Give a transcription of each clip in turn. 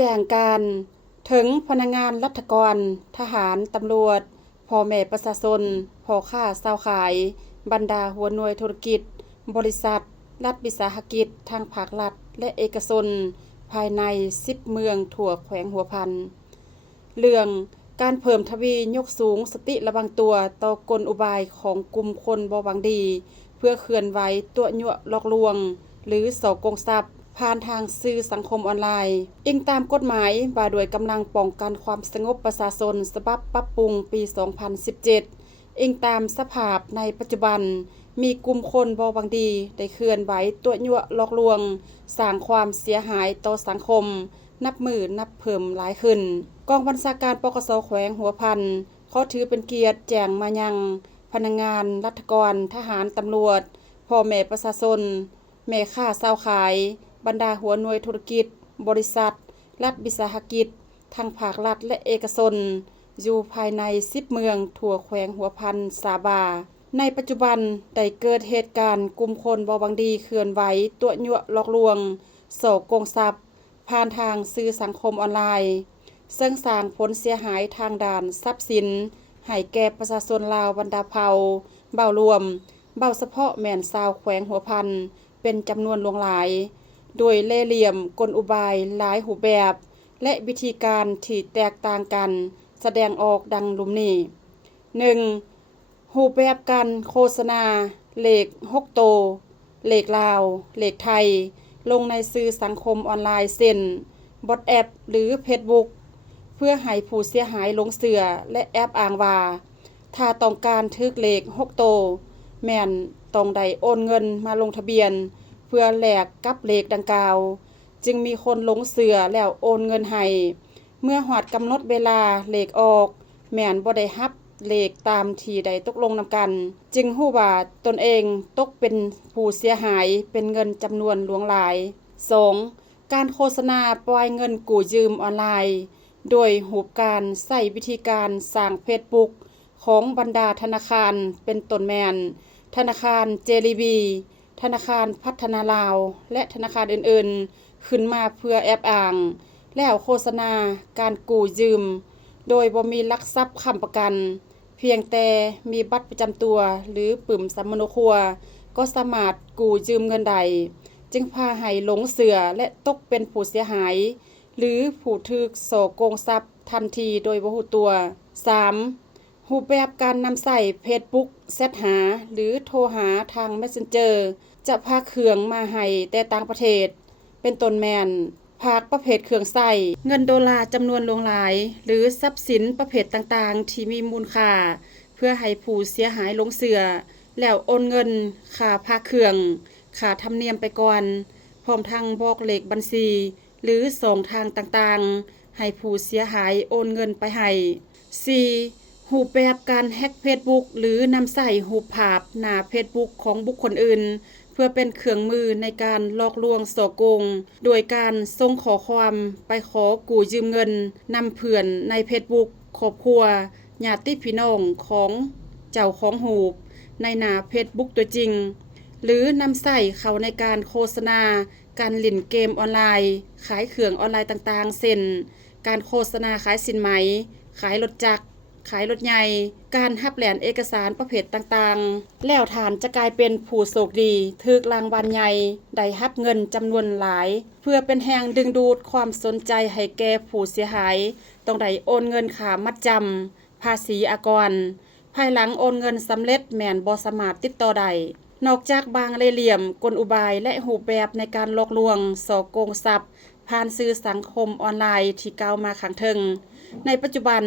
แจ้งการถึงพนักงานรัฐกรทหารตำรวจพ่อแม่ประชาชนพ่อค้าชาวขายบรรดาหัวหน่วยธุรกิจบริษัทรัฐวิสาหกิจทางภาครัฐและเอกชนภายใน10เมืองทั่วแขวงหัวพันเรื่องการเพิ่มทวียกสูงสติระวังตัวต่อกลอุบายของกลุ่มคนบ่หวังดีเพื่อเคลื่อนไหวตัวยั่วหลอกลวงหรือส่อกงทรัพย์ผ่านทางสื่อสังคมออนไลน์อิงตามกฎหมายว่าด้วยกำลังป้องกันความสงบประชาชนฉบับปรับปรุงปี 2017 อิงตามสภาพในปัจจุบันมีกลุ่มคนบ่หวังดีได้เคลื่อนไหวตัวยั่วหลอกลวงสร้างความเสียหายต่อสังคมนับมือนับเพิ่มหลายขึ้นกองบัญชาการปกส.แขวงหัวพันขอถือเป็นเกียรติแจ้งมายังพนักงานรัฐกรทหารตำรวจพ่อแม่ประชาชนแม่ค้าชาวขายบรรดาหัวหน่วยธุรกิจบริษัทรัฐวิสาหกิจทางภาครัฐและเอกชนอยู่ภายใน10เมืองทั่วแขวงหัวพันสาบาในปัจจุบันได้เกิดเหตุการณ์กลุ่มคนบ่หวังดีเคลื่อนไหวตัวยั่วหลอกลวงส่อกงทรัพย์ผ่านทางสื่อสังคมออนไลน์ซึ่งสร้างผลเสียหายทางด้านทรัพย์สินให้แก่ประชาชนลาวบรรดาเผ่าเบ้ารวมเบ้าเฉพาะแม่นชาวแขวงหัวพันเป็นจำนวนหลวงหลายโดยเล่ห์เหลี่ยมกลอุบายหลายรูปแบบและวิธีการที่แตกต่างกันแสดงออกดังลุมนี้ 1. รูปแบบการโฆษณาเลข6โตวเลขลาวเลขไทยลงในสื่อสังคมออนไลน์เช่นบอทแอปหรือเฟซบุ๊กเพื่อให้ผู้เสียหายหลงเชื่อและแอบอ้างว่าถ้าต้องการทึกเลข6โตวแม่นต้องได้โอนเงินมาลงทะเบียนเพื่อแลกกับเลขดังกล่าวจึงมีคนหลงเชื่อแล้วโอนเงินให้เมื่อฮอดกำหนดเวลาเลขออกแม่นบ่ได้รับเลขตามที่ได้ตกลงนำกันจึงรู้ว่าตนเองตกเป็นผู้เสียหายเป็นเงินจำนวนหลวงหลาย 2. การโฆษณาปล่อยเงินกู้ยืมออนไลน์โดยรูปการใช้วิธีการสร้างเฟซบุ๊กของบรรดาธนาคารเป็นต้นแม่นธนาคาร JLB ธนาคารพัฒนาลาวและธนาคารอื่นๆขึ้นมาเพื่อแอบอ้างแล้วโฆษณาการกู้ยืมโดยบ่มีหลักทรัพย์ค้ำประกันเพียงแต่มีบัตรประจำตัวหรือปึ่มสำมโนครัวก็สามารถกู้ยืมเงินได้จึงพาให้หลงเชื่อและตกเป็นผู้เสียหายหรือผู้ถูกส่อโกงทรัพย์ทันทีโดยบ่รู้ตัว 3. รูปแบบการนำใช้เฟซบุ๊กแชทหาหรือโทรหาทาง Messenger จะพาเครื่องมาให้แต่ต่างประเทศเป็นต้นแม่นภาคประเภทเครื่องใช้เงินดอลลาร์จำนวนหลวงหลายหรือทรัพย์สินประเภทต่างๆที่มีมูลค่าเพื่อให้ผู้เสียหายหลงเชื่อแล้วโอนเงินค่าภาคเครื่องค่าธรรมเนียมไปก่อนพร้อมทั้งบอกเลขบัญชีหรือส่งทางต่างๆให้ผู้เสียหายโอนเงินไปให้ 4. รูปแบบการแฮ็กเฟซบุ๊กหรือนำใส่รูปภาพหน้าเฟซบุ๊กของบุคคลอื่นเพื่อเป็นเครื่องมือในการหลอกลวงส่อโกงโดยการส่งขอความไปขอกู้ยืมเงินนำเพื่อนในเฟซบุ๊กครอบครัวญาติพี่น้องของเจ้าของรูปในหน้าเฟซบุ๊กตัวจริงหรือนำใส่เข้าในการโฆษณาการเล่นเกมออนไลน์ขายเครื่องออนไลน์ต่างๆเช่นการโฆษณาขายสินไหมขายรถจักรขายรถใหญ่การรับแหลนเอกสารประเภทต่างๆแล้วฐานจะกลายเป็นผู้โชคดีถูกรางวัลใหญ่ได้รับเงินจำนวนหลายเพื่อเป็นแรงดึงดูดความสนใจให้แก่ผู้เสียหายต้องได้โอนเงินค่ามัดจำภาษีอากรภายหลังโอนเงินสำเร็จแม่นบ่สามารถติดต่อได้นอกจากบางเล่ห์เหลี่ยมกลอุบายและรูปแบบในการหลอกลวงส่อโกงทรัพย์ผ่านสื่อสังคมออนไลน์ที่กล่าวมาข้างเทิงในปัจจุบัน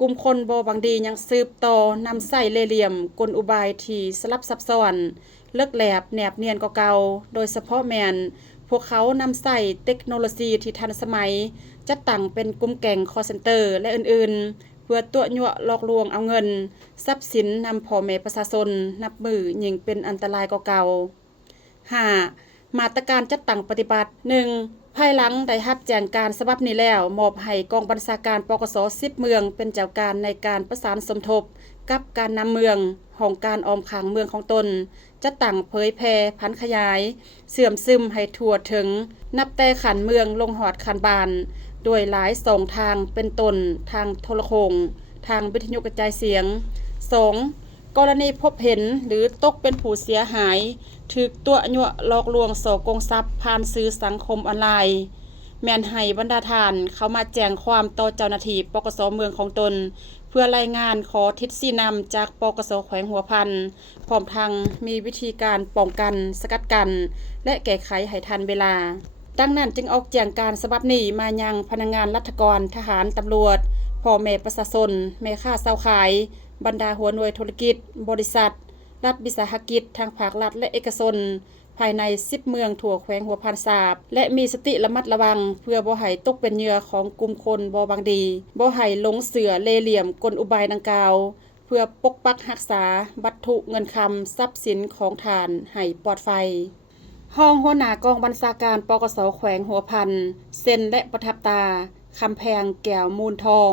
กลุ่มคนบ่หวังดียังสืบต่อนำใส่เล่ห์เหลี่ยมกลอุบายที่สลับซับซ้อนเลิกแหลบแนบเนียนกว่าเก่าโดยเฉพาะแม่นพวกเขานำใส่เทคโนโลยีที่ทันสมัยจัดตั้งเป็นกลุ่มแก๊ง call center และอื่นๆเพื่อตัวยั่วหลอกลวงเอาเงินทรัพย์สินนำพ่อแม่ประชาชนนับมือยิ่งเป็นอันตรายกว่าเก่า 5. มาตรการจัดตั้งปฏิบัติ 1. ภายหลังได้รับแจ้งการฉบับนี้แล้วมอบให้กองบัญชาการปกส10เมืองเป็นเจ้าการในการประสานสมทบกับการนำเมืองของการออมขังเมืองของตนจัดตั้งเผยแพร่พันขยายเสื่อมซึมให้ทั่วถึงนับแต่ขันเมืองลงหอดขันบาน โดยหลายสองทางเป็นต้นทางโทรโขงทางวิทยุกระจายเสียง 2. กรณีพบเห็นหรือตกเป็นผู้เสียหายถูกตัวยั่วหลอกลวงส่อกงทรัพย์ผ่านสื่อสังคมออนไลน์แม่นให้บรรดาทานเข้ามาแจ้งความต่อเจ้าหน้าที่ปกส.เมืองของตนเพื่อรายงานขอทิศชี้นำจากปกส.แขวงหัวพันพร้อมทั้งมีวิธีการป้องกันสกัดกันและแก้ไขให้ทันเวลาดังนั้นจึงออกแจ้งการฉบับนี้มายังพนักงานราชการทหารตำรวจพ่อแม่ประชาชนแม่ค้าเช้าขายบรรดาหัวหน่วยธุรกิจบริษัทรัฐวิสาหกิจทางภาครัฐและเอกชนภายใน10เมืองทั่วแขวงหัวพันสาบและมีสติระมัดระวังเพื่อบ่ให้ตกเป็นเหยื่อของกลุ่มคนบ่หวังดีบ่ให้หลงเสือเล่ห์เหลี่ยมกลอุบายดังกล่าวเพื่อปกปักรักษาวัตถุเงินคำทรัพย์สินของทานให้ปลอดภัยห้องหัวหน้ากองบัญชาการปกส.แขวงหัวพันเซ็นและประทับตาคำแพงแก้วมูลทอง